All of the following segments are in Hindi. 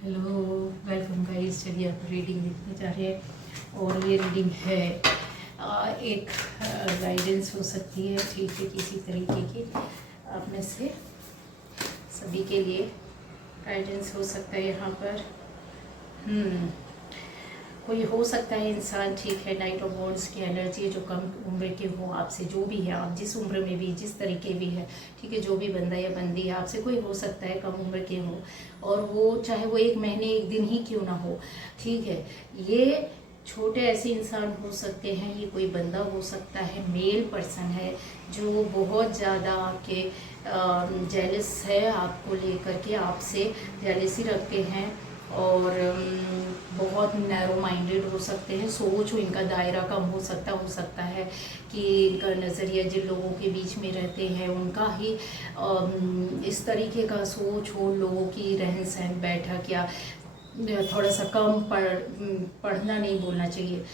Hello, welcome guys. चलिए आप रीडिंग देखने जा रहे हैं और ये रीडिंग है एक गाइडेंस हो सकती है, ठीक है, किसी तरीके की आप में से सभी के लिए गाइडेंस हो सकता है यहाँ पर। कोई हो सकता है इंसान, ठीक है, नाइट ऑफ वॉन्ड्स की एनर्जी है, जो कम उम्र के हो आपसे, जो भी है, आप जिस उम्र में भी, जिस तरीके भी है, ठीक है, जो भी बंदा या बंदी है आपसे, कोई हो सकता है कम उम्र के हो, और वो चाहे वो एक महीने एक दिन ही क्यों ना हो, ठीक है। ये छोटे ऐसे इंसान हो सकते हैं, ये कोई बंदा हो सकता है, मेल पर्सन है जो बहुत ज़्यादा आपके जेलस है, आपको लेकर के आपसे जेलसी रखते हैं, और बहुत नैरो माइंडेड हो सकते हैं। सोच हो इनका दायरा कम हो सकता है कि इनका नज़रिया जिन लोगों के बीच में रहते हैं उनका ही इस तरीके का सोच हो, लोगों की रहन सहन बैठक, या थोड़ा सा कम पढ़ना नहीं बोलना चाहिए,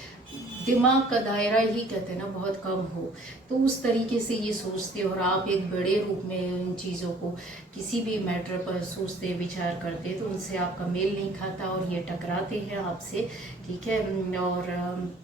दिमाग का दायरा ही कहते हैं ना बहुत कम हो, तो उस तरीके से ये सोचते, और आप एक बड़े रूप में इन चीज़ों को किसी भी मैटर पर सोचते विचार करते, तो उनसे आपका मेल नहीं खाता और ये टकराते हैं आपसे, ठीक है। और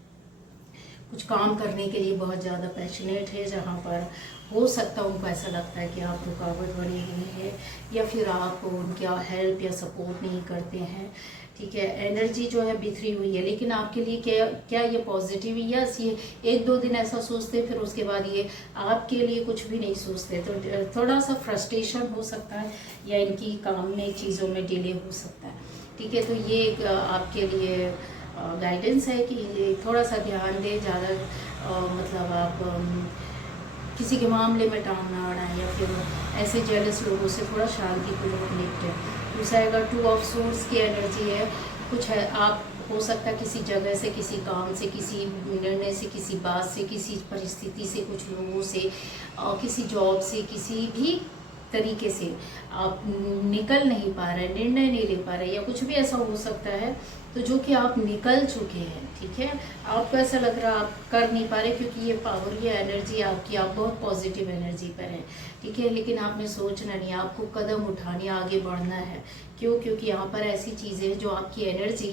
कुछ काम करने के लिए बहुत ज़्यादा पैशनेट है, जहाँ पर हो सकता है उनको ऐसा लगता है कि आप रुकावट बनी हुई है, या फिर आप उनका हेल्प या सपोर्ट नहीं करते हैं, ठीक है। एनर्जी जो है बिखरी हुई है, लेकिन आपके लिए क्या क्या ये पॉजिटिव है? यस, ये एक दो दिन ऐसा सोचते, फिर उसके बाद ये आपके लिए कुछ भी नहीं सोचते, तो थोड़ा सा फ्रस्ट्रेशन हो सकता है, या इनकी काम में चीज़ों में डिले हो सकता है, ठीक है। तो ये एक आपके लिए गाइडेंस है कि थोड़ा सा ध्यान दें, ज़्यादा मतलब आप किसी के मामले में टांग ना अड़ाएं, या फिर ऐसे जेलस लोगों से थोड़ा शांतिपूर्वक निपटें। दूसरा आएगा 2 ऑफ सोर्स की एनर्जी है, कुछ है आप हो सकता है किसी जगह से, किसी काम से, किसी निर्णय से, किसी बात से, किसी परिस्थिति से, कुछ लोगों से, किसी जॉब से, किसी भी तरीके से आप निकल नहीं पा रहे, निर्णय नहीं ले पा रहे, या कुछ भी ऐसा हो सकता है तो जो कि आप निकल चुके हैं, ठीक है। आपको ऐसा लग रहा आप कर नहीं पा रहे, क्योंकि ये पावर, ये एनर्जी आपकी, आप बहुत पॉजिटिव एनर्जी पर हैं, ठीक है, लेकिन आपने सोचना नहीं, आपको कदम उठानी, आगे बढ़ना है। क्यों? क्योंकि यहाँ पर ऐसी चीज़ें हैं जो आपकी एनर्जी,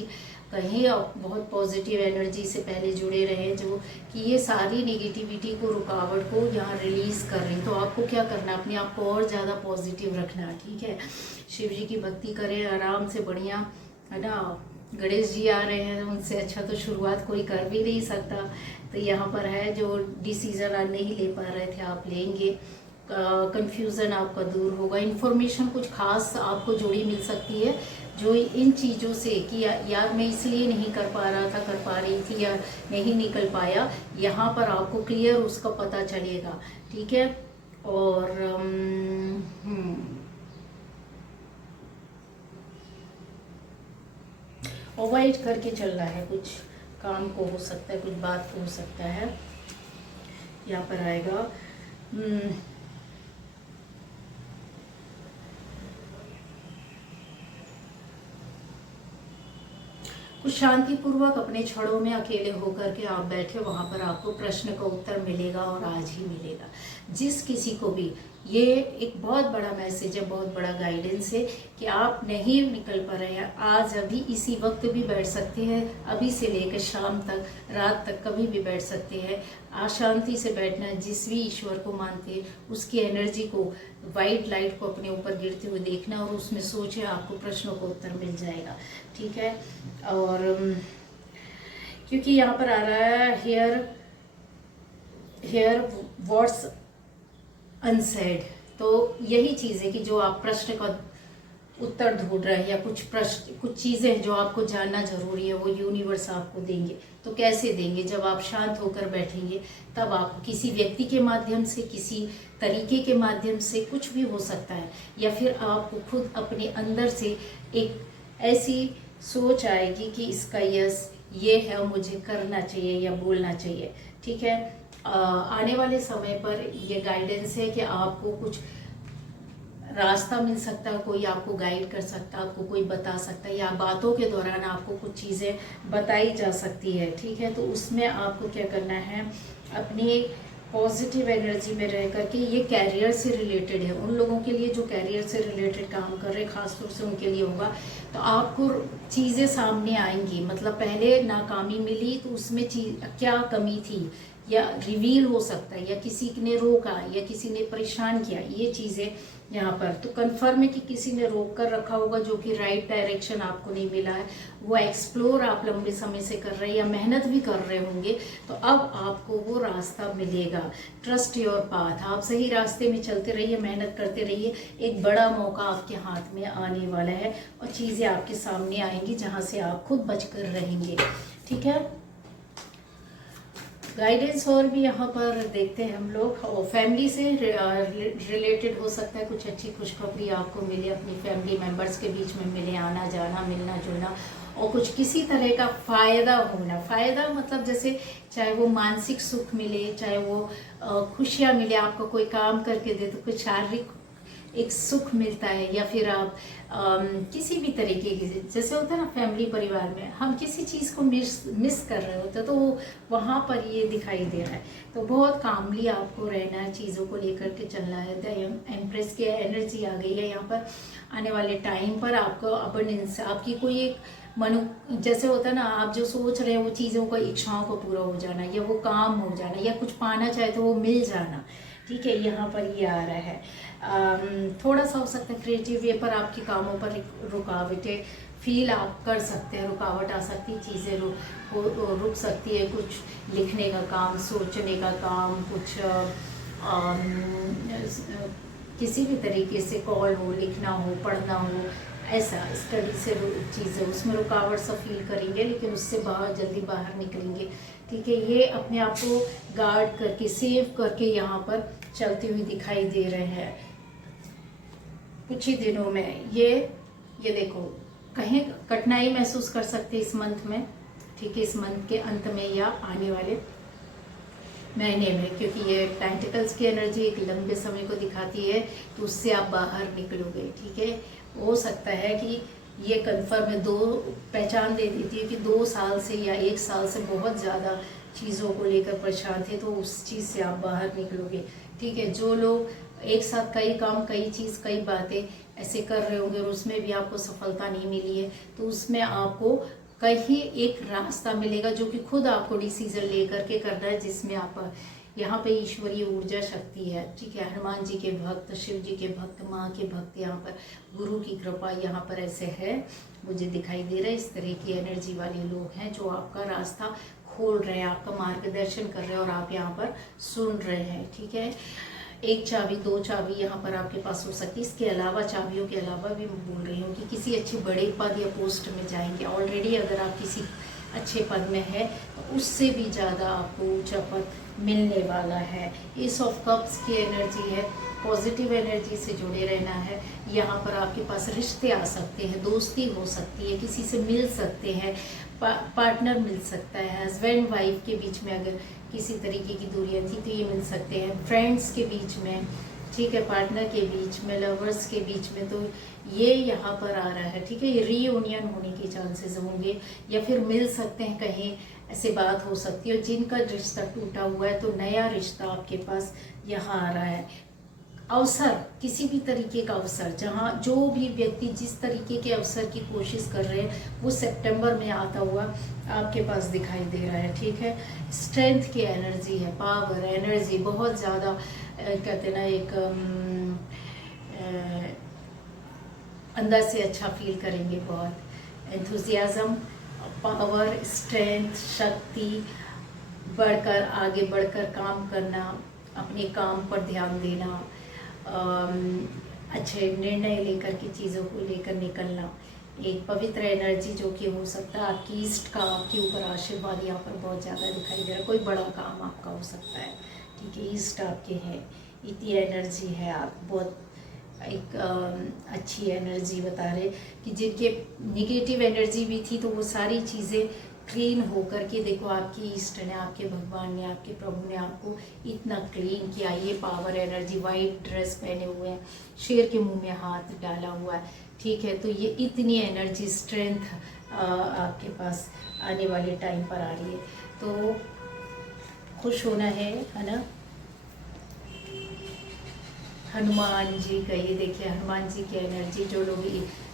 कहीं आप बहुत पॉजिटिव एनर्जी से पहले जुड़े रहे, जो कि ये सारी नेगेटिविटी को, रुकावट को यहाँ रिलीज़ कर रही, तो आपको क्या करना, अपने आप को और ज़्यादा पॉजिटिव रखना, ठीक है। शिव जी की भक्ति करें आराम से, बढ़िया, है ना। गणेश जी आ रहे हैं, उनसे अच्छा तो शुरुआत कोई कर भी नहीं सकता, तो यहाँ पर है जो डिसीज़न आप नहीं ले पा रहे थे आप लेंगे, कंफ्यूज़न आपका दूर होगा, इन्फॉर्मेशन कुछ खास आपको जुड़ी मिल सकती है, जो इन चीज़ों से कि यार मैं इसलिए नहीं कर पा रहा था, कर पा रही थी, या नहीं निकल पाया, यहाँ पर आपको क्लियर उसका पता चलेगा, ठीक है। और अवॉइड करके चलना है, कुछ काम को हो सकता है, कुछ बात को हो सकता है, यहाँ पर आएगा। कुछ शांतिपूर्वक अपने क्षणों में अकेले होकर के आप बैठे, वहाँ पर आपको प्रश्न का उत्तर मिलेगा, और आज ही मिलेगा। जिस किसी को भी, ये एक बहुत बड़ा मैसेज है, बहुत बड़ा गाइडेंस है कि आप नहीं निकल पा रहे हैं, आज अभी इसी वक्त भी बैठ सकते हैं, अभी से लेकर शाम तक, रात तक, कभी भी बैठ सकते हैं। अशांति से बैठना, जिस भी ईश्वर को मानते हैं उसकी एनर्जी को, वाइट लाइट को अपने ऊपर गिरते हुए देखना, और उसमें सोचे, आपको प्रश्नों का उत्तर मिल जाएगा, ठीक है। और क्योंकि यहाँ पर आ रहा है हेयर व्हाट्स अनसेड, तो यही चीज़ है कि जो आप प्रश्न का उत्तर ढूंढ रहे हैं, या कुछ प्रश्न, कुछ चीज़ें जो आपको जानना जरूरी है, वो यूनिवर्स आपको देंगे। तो कैसे देंगे? जब आप शांत होकर बैठेंगे, तब आपको किसी व्यक्ति के माध्यम से, किसी तरीके के माध्यम से, कुछ भी हो सकता है, या फिर आपको खुद अपने अंदर से एक ऐसी सोच आएगी कि इसका यस ये है, मुझे करना चाहिए या बोलना चाहिए, ठीक है। आने वाले समय पर यह गाइडेंस है कि आपको कुछ रास्ता मिल सकता है, कोई आपको गाइड कर सकता है, आपको कोई बता सकता है, या बातों के दौरान आपको कुछ चीज़ें बताई जा सकती है, ठीक है। तो उसमें आपको क्या करना है, अपनी पॉजिटिव एनर्जी में रह करके ये कैरियर से रिलेटेड है। उन लोगों के लिए जो कैरियर से रिलेटेड काम कर रहे हैं, खासतौर से उनके लिए होगा। तो आपको चीज़ें सामने आएंगी, मतलब पहले नाकामी मिली तो उसमें क्या कमी थी या रिवील हो सकता है, या किसी ने रोका या किसी ने परेशान किया, ये चीज़ें यहाँ पर तो कंफर्म है कि किसी ने रोक कर रखा होगा, जो कि राइट डायरेक्शन आपको नहीं मिला है। वो एक्सप्लोर आप लंबे समय से कर रहे हैं या मेहनत भी कर रहे होंगे, तो अब आपको वो रास्ता मिलेगा। ट्रस्ट योर पाथ, आप सही रास्ते में चलते रहिए, मेहनत करते रहिए। एक बड़ा मौका आपके हाथ में आने वाला है और चीज़ें आपके सामने आएंगी जहाँ से आप खुद बचकर रहेंगे। ठीक है, गाइडेंस और भी यहाँ पर देखते हैं हम लोग। और फैमिली से रिलेटेड हो सकता है कुछ अच्छी खुशखबरी आपको मिले, अपनी फैमिली मेंबर्स के बीच में मिले, आना जाना, मिलना जुलना, और कुछ किसी तरह का फ़ायदा होना। फ़ायदा मतलब जैसे चाहे वो मानसिक सुख मिले, चाहे वो खुशियाँ मिले, आपको कोई काम करके दे तो कुछ शारीरिक एक सुख मिलता है, या फिर आप किसी भी तरीके की, जैसे होता है ना फैमिली परिवार में हम किसी चीज़ को मिस कर रहे होते, तो वहाँ पर ये दिखाई दे रहा है। तो बहुत कामली आपको रहना है, चीज़ों को लेकर के चलना है। द एम्प्रेस की एनर्जी आ गई है यहाँ पर। आने वाले टाइम पर आपको अबंडेंस, आपकी कोई एक जैसे होता है ना, आप जो सोच रहे हैं वो चीज़ों को, इच्छाओं को पूरा हो जाना, या वो काम हो जाना, या कुछ पाना चाहे तो वो मिल जाना। ठीक है, यहाँ पर ये आ रहा है। थोड़ा सा हो सकता है क्रिएटिव वे पर आपके कामों पर रुकावटें फील आप कर सकते हैं, रुकावट आ सकती है, चीज़ें रुक सकती है। कुछ लिखने का काम, सोचने का काम, कुछ किसी भी तरीके से कॉल हो, लिखना हो, पढ़ना हो, ऐसा स्टडी से चीज़ें उसमें रुकावट सा फील करेंगे, लेकिन उससे जल्दी बाहर निकलेंगे। ठीक है, ये अपने आप को गार्ड करके, सेव करके यहाँ पर चलते हुए दिखाई दे रहे हैं कुछ ही दिनों में। ये देखो, कहीं कठिनाई महसूस कर सकते इस मंथ में। ठीक है, इस मंथ के अंत में या आने वाले महीने में, क्योंकि ये पेंटिकल्स की एनर्जी एक लंबे समय को दिखाती है, तो उससे आप बाहर निकलोगे। ठीक है, हो सकता है कि ये कन्फर्म है, पहचान दे देती है कि 2 साल से या 1 साल से बहुत ज़्यादा चीज़ों को लेकर परेशान थे, तो उस चीज़ से आप बाहर निकलोगे। ठीक है, जो लोग एक साथ कई काम, कई चीज़, कई बातें ऐसे कर रहे होंगे और उसमें भी आपको सफलता नहीं मिली है, तो उसमें आपको कहीं एक रास्ता मिलेगा जो कि खुद आपको डिसीजन लेकर के करना है, जिसमें आप यहाँ पे ईश्वरीय ऊर्जा शक्ति है। ठीक है, हनुमान जी के भक्त, शिव जी के भक्त, माँ के भक्त, यहाँ पर गुरु की कृपा यहाँ पर ऐसे है, मुझे दिखाई दे रहा है। इस तरह की एनर्जी वाले लोग हैं जो आपका रास्ता खोल रहे हैं, आपका मार्गदर्शन कर रहे हैं और आप यहाँ पर सुन रहे हैं। ठीक है, 1 चाबी, 2 चाबी यहाँ पर आपके पास हो सकती है। इसके अलावा, चाबियों के अलावा भी मैं बोल रही हूँ कि किसी अच्छे बड़े पद या पोस्ट में जाएंगे। ऑलरेडी अगर आप किसी अच्छे पद में है तो उससे भी ज़्यादा आपको ऊंचा पद मिलने वाला है। एस ऑफ कप्स की एनर्जी है, पॉजिटिव एनर्जी से जुड़े रहना है। यहाँ पर आपके पास रिश्ते आ सकते हैं, दोस्ती हो सकती है, किसी से मिल सकते हैं, पार्टनर मिल सकता है। हस्बैंड वाइफ के बीच में अगर किसी तरीके की दूरियां थी तो ये मिल सकते हैं। फ्रेंड्स के बीच में, ठीक है, पार्टनर के बीच में, लवर्स के बीच में, तो ये यहाँ पर आ रहा है। ठीक है, ये रीयूनियन होने के चांसेस होंगे या फिर मिल सकते हैं, कहीं ऐसी बात हो सकती है। जिनका रिश्ता टूटा हुआ है तो नया रिश्ता आपके पास यहाँ आ रहा है। अवसर, किसी भी तरीके का अवसर, जहाँ जो भी व्यक्ति जिस तरीके के अवसर की कोशिश कर रहे हैं वो सितंबर में आता हुआ आपके पास दिखाई दे रहा है। ठीक है, स्ट्रेंथ की एनर्जी है, पावर एनर्जी बहुत ज़्यादा, कहते ना एक अंदर से अच्छा फील करेंगे, बहुत एंथुजियाज्म, पावर, स्ट्रेंथ, शक्ति, बढ़कर आगे बढ़कर काम करना, अपने काम पर ध्यान देना, अच्छे निर्णय लेकर के चीज़ों को लेकर निकलना, एक पवित्र एनर्जी जो कि हो सकता है आपकी ईस्ट का आपके ऊपर आशीर्वाद यहाँ पर बहुत ज़्यादा दिखाई दे रहा है। कोई बड़ा काम आपका हो सकता है। ठीक है, ईस्ट आपके हैं, इतनी एनर्जी है, आप बहुत एक अच्छी एनर्जी बता रहे कि जिनके निगेटिव एनर्जी भी थी तो वो सारी चीज़ें क्लीन हो करके, देखो आपकी ईस्ट ने, आपके भगवान ने, आपके प्रभु ने आपको इतना क्लीन किया। ये पावर एनर्जी, वाइट ड्रेस पहने हुए हैं, शेर के मुंह में हाथ डाला हुआ है। ठीक है, तो ये इतनी एनर्जी, स्ट्रेंथ आपके पास आने वाले टाइम पर आ रही है, तो खुश होना है ना। हनुमान जी का ये देखिए, हनुमान जी की एनर्जी, जो लोग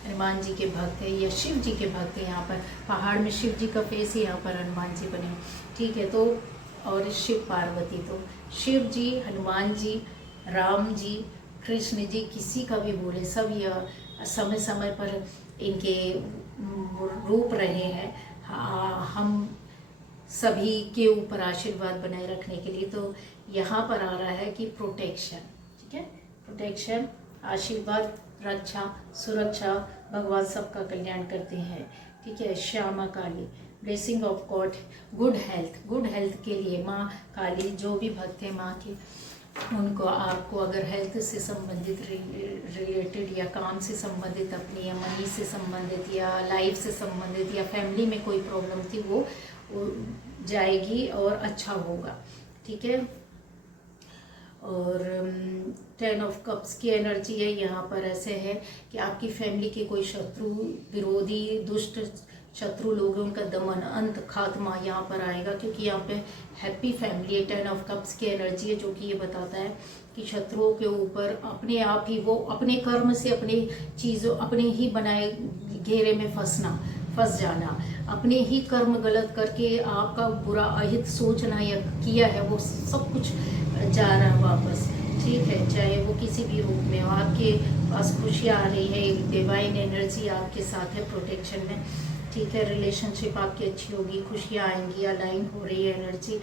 हनुमान जी के भक्त हैं या शिव जी के भक्त हैं, यहाँ पर पहाड़ में शिव जी का फेस ही यहाँ पर हनुमान जी बने, ठीक है। तो और शिव पार्वती, तो शिव जी, हनुमान जी, राम जी, कृष्ण जी, किसी का भी बोले, सब यह समय समय पर इनके रूप रहे हैं हम सभी के ऊपर आशीर्वाद बनाए रखने के लिए। तो यहाँ पर आ रहा है कि प्रोटेक्शन, ठीक है, प्रोटेक्शन, आशीर्वाद, रक्षा, सुरक्षा, भगवान सबका कल्याण करते हैं, ठीक है। Shyama Kali, blessing of God, good health, good health के लिए माँ काली, जो भी भक्त हैं माँ के, उनको, आपको अगर हेल्थ से संबंधित रिलेटेड या काम से संबंधित, अपनी या मनी से संबंधित या लाइफ से संबंधित या फैमिली में कोई प्रॉब्लम थी, वो जाएगी और अच्छा होगा, ठीक है। और 10 ऑफ कप्स की एनर्जी है यहाँ पर। ऐसे है कि आपकी फैमिली के कोई शत्रु, विरोधी, दुष्ट शत्रु लोग हैं, उनका दमन, अंत, खात्मा यहाँ पर आएगा, क्योंकि यहाँ पे हैप्पी फैमिली है। 10 ऑफ कप्स की एनर्जी है, जो कि ये बताता है कि शत्रुओं के ऊपर अपने आप ही वो अपने कर्म से, अपने चीज़ों, अपने ही बनाए घेरे में फंस जाना, अपने ही कर्म गलत करके आपका बुरा अहित सोचना या किया है, वो सब कुछ जा रहा है वापस, ठीक है। चाहे वो किसी भी रूप में हो, आपके पास खुशियाँ आ रही है, डिवाइन एनर्जी आपके साथ है प्रोटेक्शन में, ठीक है। रिलेशनशिप आपकी अच्छी होगी, खुशियाँ आएंगी, अलाइन हो रही है एनर्जी।